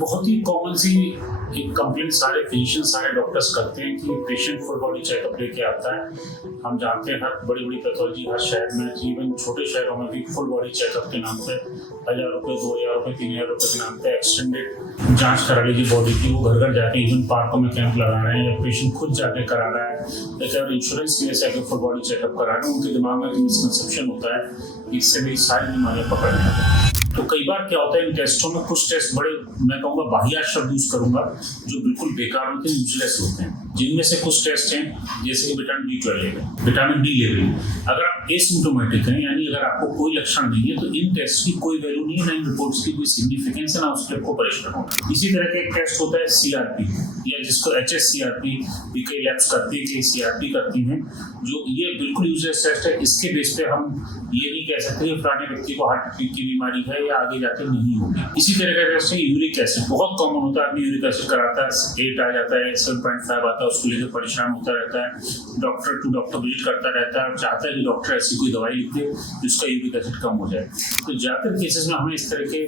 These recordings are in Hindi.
बहुत ही कॉमन सी एक कंप्लेंट सारे फिजिशियन सारे डॉक्टर्स करते हैं कि पेशेंट फुल बॉडी चेकअप लेके आता है। हम जानते हैं हर बड़ी बड़ी पैथोलॉजी हर शहर में, इवन छोटे शहरों में भी फुल बॉडी चेकअप के नाम पे 1000 रुपये, 2000 रुपये, 3000 रुपये के नाम पे एक्सटेंडेड जांच करा लीजिए बॉडी की। वो घर घर जाके इवन पार्कों में कैंप लगा रहे हैं या पेशेंट खुद जाके करा रहा है, लेकिन अगर इंश्योरेंस की वजह से फुल बॉडी चेकअप करा रहे हैं, उनके दिमाग में मिसकंसेप्शन होता है कि इससे भी सारी बीमारियां पकड़ लेते हैं। तो कई बार क्या होता है इन टेस्टों में कुछ टेस्ट बड़े, मैं कहूँगा वाहियात शब्द यूज करूंगा, जो बिल्कुल बेकार होते हैं, यूजलेस होते हैं। जिनमें से कुछ टेस्ट हैं जैसे कि vitamin B12 level, vitamin D level. अगर आप एसिम्प्टोमेटिक हैं, यानी अगर आपको कोई लक्षण नहीं है, तो इन टेस्ट की कोई वैल्यू नहीं है, ना इन रिपोर्ट्स की कोई सिग्निफिकेंस है, ना उसके आपको परेशान होना। इसी तरह का एक टेस्ट होता है CRP, या जिसको HSCRP भी कई लैब्स करती है, कई CRP करती हैं, जो ये बिल्कुल यूजलेस टेस्ट है। इसके बेस पे हम ये नहीं कह सकते कि फलाने व्यक्ति को हार्ट अटैक की बीमारी है या आगे जाके नहीं होगी। इसी तरह का टेस्ट है यूरिक एसिड, बहुत कॉमन होता है। आदमी यूरिक एसिड कराता है, 8 आ जाता है, 7.5 आता है, उसको लेकर परेशान होता रहता है, डॉक्टर टू डॉक्टर विजिट करता रहता है और चाहता है कि डॉक्टर ऐसी कोई दवाई लिख दे जिसका यूरिक एसिड कम हो जाए। तो ज़्यादातर केसेस में हमें इस तरह के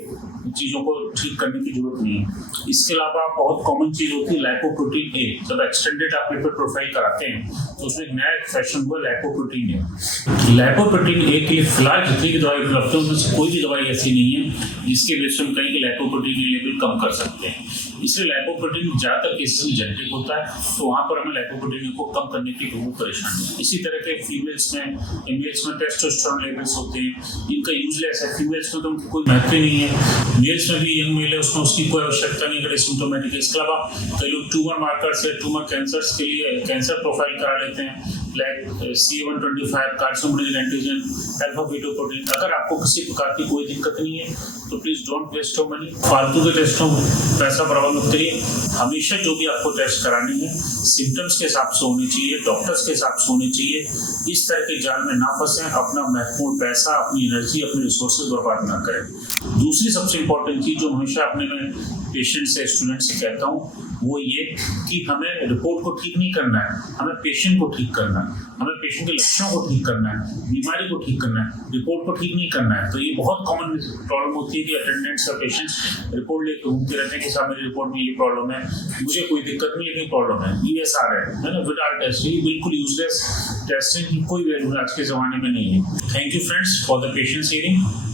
चीज़ों को ठीक करने की जरूरत नहीं है। इसके अलावा बहुत कॉमन चीज़ होती है लाइपोप्रोटीन ए। जब एक्सटेंडेड आप लिपिड प्रोफाइल कराते हैं तो उसमें एक नया फैशन हुआ लाइपोप्रोटीन ए। लाइपोप्रोटीन ए के लिए फिलहाल जितनी भी दवाई उपलब्ध है उनमें से कोई भी दवाई ऐसी नहीं है जिसके बेस पर हम कहीं कि लाइपोप्रोटीन ए लेवल कम कर सकते हैं। इसलिए लाइपोप्रोटीन ज़्यादातर केसेस में जेनेटिक होता है, तो वहाँ पर हमें लाइपोप्रोटीन को कम करने की कोई परेशानी है। इसी तरह के फीमेल्स में, मेल्स में टेस्टोस्टेरोन लेवल्स होते हैं, इनका यूजलेस है। फीमेल्स में तो उनकी कोई महत्व नहीं है, मेल्स में भी यंग मेल है, उसमें उसकी कोई आवश्यकता नहीं अगर सिम्टोमेटिक है। इसके अलावा कई लोग ट्यूमर मार्कर्स या ट्यूमर कैंसर्स के लिए कैंसर प्रोफाइल करा लेते हैं, like CA125 carcinogenic antigen, alpha fetoprotein. अगर आपको किसी प्रकार की कोई दिक्कत नहीं है तो please don't waste your money, फालतू के टेस्टों में पैसा बर्बाद मत करिए। हमेशा जो भी आपको टेस्ट करानी है सिम्टम्स के हिसाब से होनी चाहिए, डॉक्टर्स के हिसाब से होनी चाहिए। इस तरह के जाल में ना फंसें, अपना महत्वपूर्ण पैसा, अपनी एनर्जी, अपने रिसोर्सेज बर्बाद ना करें। दूसरी सबसे इंपॉर्टेंट चीज जो हमेशा अपने में पेशेंट से, स्टूडेंट से कहता हूँ, वो ये कि हमें रिपोर्ट को ठीक नहीं करना है, हमें पेशेंट को ठीक करना है, हमें पेशेंट के लक्षणों को ठीक करना है, बीमारी को ठीक करना है, रिपोर्ट को ठीक नहीं करना है। तो ये बहुत कॉमन प्रॉब्लम होती है कि अटेंडेंट्स या पेशेंट्स रिपोर्ट लेकर घूमते रहते हैं कि साहब मेरी रिपोर्ट में ये प्रॉब्लम है, मुझे कोई दिक्कत नहीं लेकिन प्रॉब्लम है। ESR है ना, विडाल टेस्ट, ये बिल्कुल यूजलेस टेस्ट है, की कोई वैल्यू आज के जमाने में नहीं है। Thank you friends for the patience hearing.